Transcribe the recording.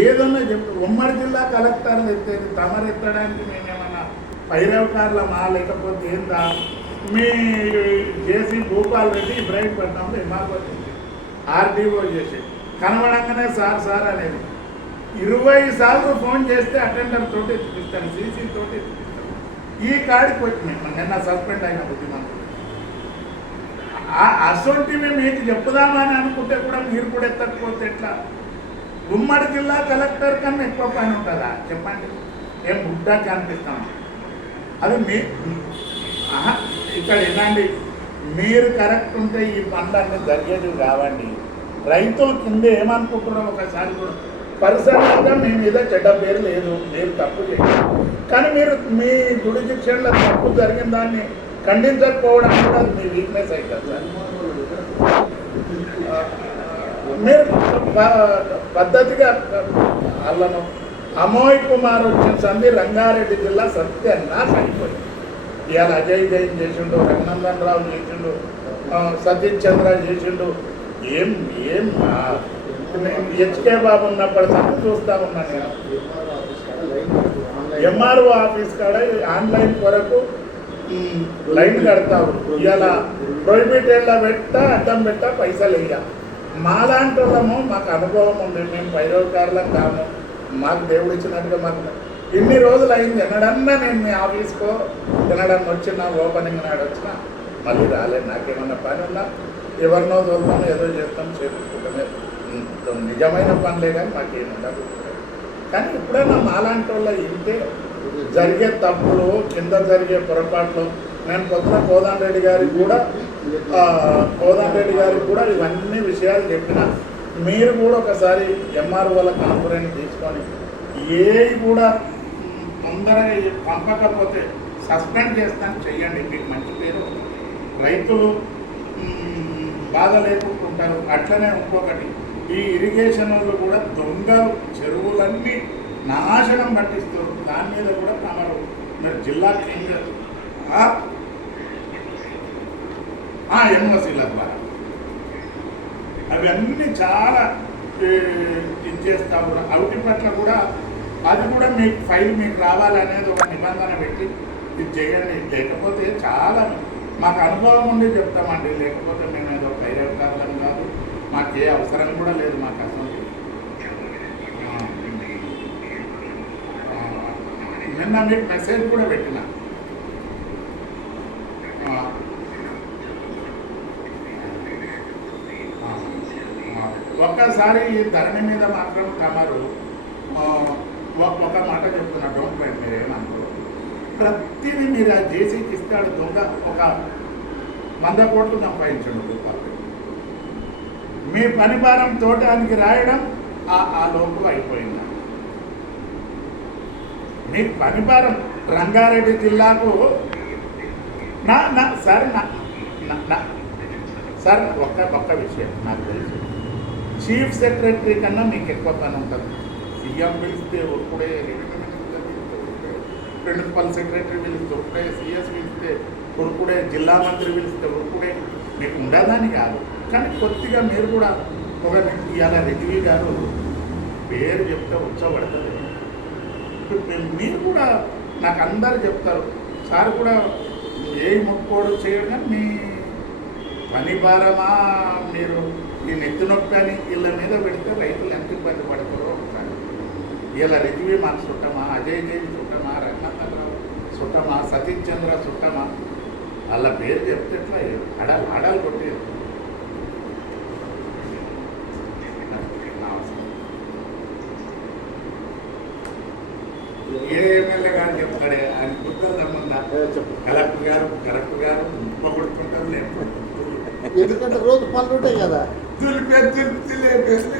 ఏదన్నా చెప్తే ఉమ్మడి జిల్లా కలెక్టర్లు ఎత్తేది తమరు ఎత్తడానికి మేమేమన్నా పైరవకారుల మా లేకపోతే ఏందా మీ జేసీ భూపాల్ రెడ్డి ఇబ్రాహీంపట్నంలో ఎంఆర్ఓ చేసి ఆర్డీఓ చేసి కనబడంగానే సార్ సార్ అనేది. ఇరవై సార్లు ఫోన్ చేస్తే అటెండర్ తోటి ఎత్తిపిస్తాను సీసీ తోటి ఎత్తిపిస్తాను ఈ కాడికి వచ్చినాయి నిన్న సస్పెండ్ అయిన బుద్ధిమంతుడు. ఆ- అసొంటివి మీకు చెప్పుదామని అనుకుంటే కూడా మీరు కూడా ఎత్తకపోతే ఎట్లా? ఉమ్మడి జిల్లా కలెక్టర్ కన్నా ఎక్కువ పని ఉంటుందా? చెప్పండి. ఏం బుడ్డా కనిపిస్తాం అది మీ ఇక్కడ వినండి మీరు కరెక్ట్ ఉంటే ఈ పనులన్నీ జరిగేది కావండి. రైతులు కింద ఏమనుకుంటున్నారో ఒకసారి కూడా పర్సనల్గా మీ మీద చెడ్డ పేరు లేదు. మీరు తప్పు చేయాలి కానీ మీరు మీ జుడిజిక్షన్లో తప్పు జరిగిన దాన్ని ఖండించకపోవడం కూడా అది మీ వీక్నెస్ అవుతుంది సార్. మీరు పద్ధతిగా వాళ్ళను అమోయ్ కుమార్ వచ్చిన సంది రంగారెడ్డి జిల్లా సత్యనాశ అయిపోయింది ఇవాళ అజయ్ జైన్ చేసిండు రఘునందన్ రావు చేసిండు సతీష్ చంద్ర చేసిండు. ఏం ఏం హెచ్కే బాబు ఉన్నప్పుడు సంగతి చూస్తా ఉన్నా నేను. ఎంఆర్ఓ ఆఫీస్ కాడ ఆన్లైన్ కొరకు లైన్ కడతావు ఇవాళ ప్రొహిబిటేళ్ళ పెట్ట అడ్డం పెట్ట పైసలు ఇయ్య మాలాంటి వాళ్ళము మాకు అనుభవం ఉంది. మేము పైరోకారులం కాము. మాకు దేవుడు ఇచ్చినట్టుగా మాకు ఇన్ని రోజులు అయింది. ఎన్నడన్నా నేను మీ ఆఫీస్కో తినడన్నా వచ్చినా ఓపెనింగ్ నాడు వచ్చినా మళ్ళీ రాలేదు. నాకేమన్నా పని ఉన్నా ఎవరినో చూద్దాం ఏదో చేస్తాం చేపించుకుంటామే నిజమైన పనులే కానీ మాకేం ఉండదు. కానీ ఎప్పుడైనా మాలాంటి వాళ్ళ ఇంటే జరిగే తప్పులు కింద జరిగే పొరపాట్లు నేను పొద్దున కోదాన్ రెడ్డి గారికి కూడా ఆ, కోదాన్ రెడ్డి గారికి కూడా ఇవన్నీ విషయాలు చెప్పిన మీరు కూడా ఒకసారి ఎంఆర్ఓల కాన్ఫరెన్స్ తీసుకొని ఏవి కూడా తొందరగా పంపకపోతే సస్పెండ్ చేస్తాను చెయ్యండి మీకు మంచి పేరు. రైతులు బాధ లేకుంటుంటారు. అట్లనే ఇంకొకటి ఈ ఇరిగేషన్ వాళ్ళు కూడా దొంగలు చెరువులన్నీ నాశనం పట్టిస్తారు దాని మీద కూడా తమరు మీరు జిల్లా కేంద్ర ఎన్ఓసీల ద్వారా అవన్నీ చాలా ఇది చేస్తా కూడా అవుటి పట్ల కూడా అది కూడా మీకు ఫైల్ మీకు రావాలనేది ఒక నిబంధన పెట్టి ఇది చేయండి. లేకపోతే చాలా మాకు అనుభవం ఉండి చెప్తామండి. లేకపోతే మేము ఏదో పైరవకారులం కాదు. మాకు ఏ అవసరం కూడా లేదు మాకు అసలు. నిన్న మీకు మెసేజ్ కూడా పెట్టిన ఆ, ఆ, ఆ, ఒక్కసారి ఈ ధరణి మీద మాత్రం కమరు ఒక మాట చెప్తున్నా డోంట్ మైండ్ మీరు ఏమనుకోరు ప్రతిదీ మీరు ఆ జేసీకి ఇస్తాడు దొంగ ఒక వంద కోట్లు సంపాదించండి రూపాయలు మీ పని భారం తోటానికి రాయడం ఆ లోపు లోపల అయిపోయింది. మీ పని భారం రంగారెడ్డి జిల్లాకు నా నా సార్ నా నా- నా సార్ ఒక్క ఒక్క విషయం నాకు తెలుసు. చీఫ్ సెక్రటరీ కన్నా మీకు ఎక్కువ పని ఉంటుంది. సీఎం పిలిస్తే ఒప్పుడే ప్రిన్సిపల్ సెక్రటరీ పిలిస్తే ఒప్పుడే సీఎస్ పిలిస్తే ఒక్కడే జిల్లా మంత్రి పిలిస్తే ఒక్కడే మీకు ఉండదని కాదు. కానీ కొద్దిగా మీరు కూడా ఒక ఇవాళ రిజ్వీ గారు పేరు చెప్తే ఉత్సవపడుతుంది మీరు కూడా నాకు అందరు చెప్తారు సార్ కూడా ఏ ముట్టుకోడు చేయడం మీ పని భారమా మీరు ఈ వీళ్ళ మీద పెడితే రైతులు ఎంత ఇబ్బంది పడతారో ఒకసారి. వీళ్ళ రిజ్వీ మన చుట్టమా అజయ్ దేవి చుట్టమా రంగనాథరావు చుట్టమా సతీష్ చంద్ర చుట్టమా? వాళ్ళ పేరు చెప్తే ఎట్లా అడాలి ఆడాలి కొట్టి ఏ ఎమ్మెల్యే గారు చెప్తాడే అని తమ్ముందా చెప్పు. కలెక్టర్ గారు కలెక్టర్ గారు పొగుడుకుంటారు లేదు ఎందుకంటే రోజు పనులు ఉంటాయి కదా. తులిపే తులిపి లేపేస్తే